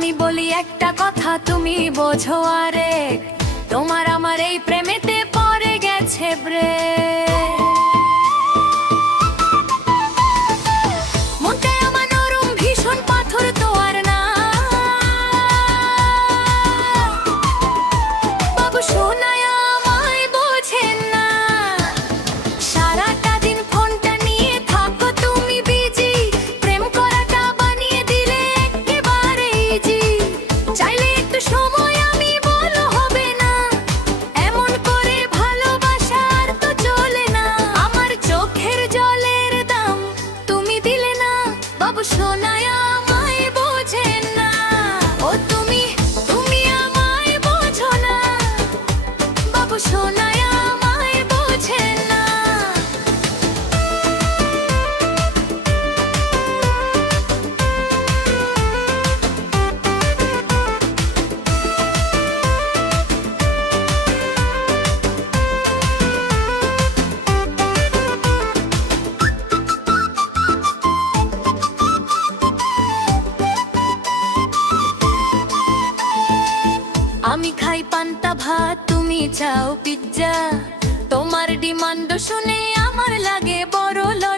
আমি বলি একটা কথা তুমি বোঝো আরেক, তোমার আমার এই প্রেমেতে পড়ে গেছে ব্রেক। মনটা আমার নরম ভীষণ পাথর তো আর না, বাবু সোনায় আমায় বোঝেন না। সারাটা দিন ফোনটা নিয়ে থাকো তুমি বিজি, প্রেম করাটা বানিয়ে দিলে একেবারে ইজি। চাইলে একটু সময় আমি বলো হবে না, এমন করে ভালোবাসার তো চলে না। আমার চোখের জলের দাম তুমি দিলে না, বাবু সোনায় আমায় বোঝেন না। ও তুমি তুমি আমায় বোঝো না, বাবু সোনায় আমায় বোঝেন না। আমি খাই পান্তা ভাত, তুমি চাও পিৎজা, তোমার ডিমান্ড শুনে আমার লাগে বড় লজ্জা।